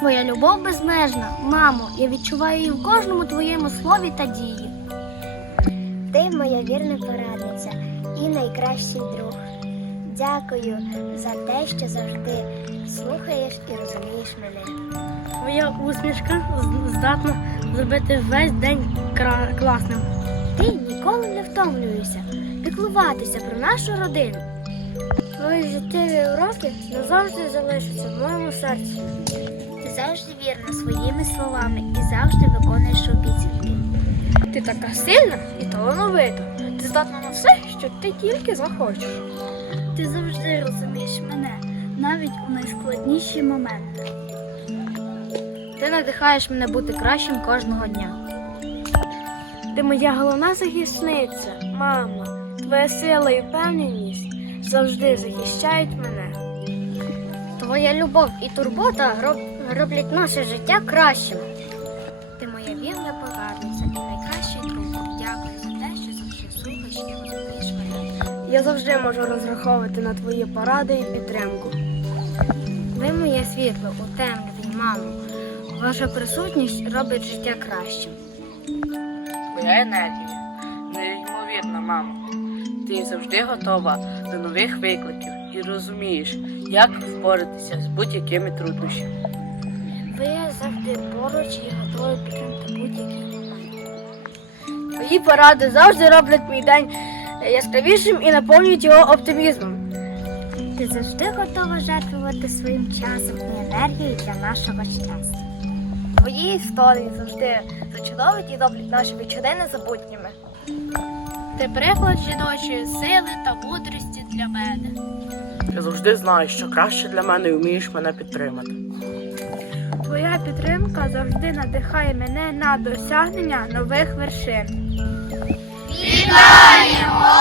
Твоя любов безмежна, мамо, я відчуваю її в кожному твоєму слові та дії. Ти моя вірна порадниця і найкращий друг. Дякую за те, що завжди слухаєш і розумієш мене. Твоя усмішка здатна зробити весь день кра- класним. Ти ніколи не втомлюєшся піклуватися про нашу родину. Твої життєві уроки назавжди залишаться в моєму серці. Ти завжди вірна своїми словами і завжди виконуєш обіцянки. Ти така сильна і талановита. Ти здатна на все, що ти тільки захочеш. Ти завжди розумієш мене, навіть у найскладніші моменти. Ти надихаєш мене бути кращим кожного дня. Ти моя головна захисниця, мама. Твоя сила і впевненість завжди захищають мене. Твоя любов і турбота роб- роблять наше життя кращим. Ти моя вірна порадниця і найкращий друг. Дякую за те, що завжди слухаєш і розумієш мене. Я завжди можу розраховувати на твої поради і підтримку. Ви моє світло у темряві, мамо. Ваша присутність робить життя кращим. Твоя енергія неймовірна, мамо. Ти завжди готова до нових викликів і розумієш, як впоратися з будь-якими труднощами. Ви завжди поруч і готові підтримати будь-який момент. Твої поради завжди роблять мій день яскравішим і наповнюють його оптимізмом. Ти завжди готова жертвувати своїм часом і енергією для нашого щастя. Твої історії завжди зачудовують і роблять наші вечори незабутніми. Ти приклад жіночої сили та мудрості для мене. Ти завжди знаєш, що краще для мене і вмієш мене підтримати. Твоя підтримка завжди надихає мене на досягнення нових вершин. Вітаємо!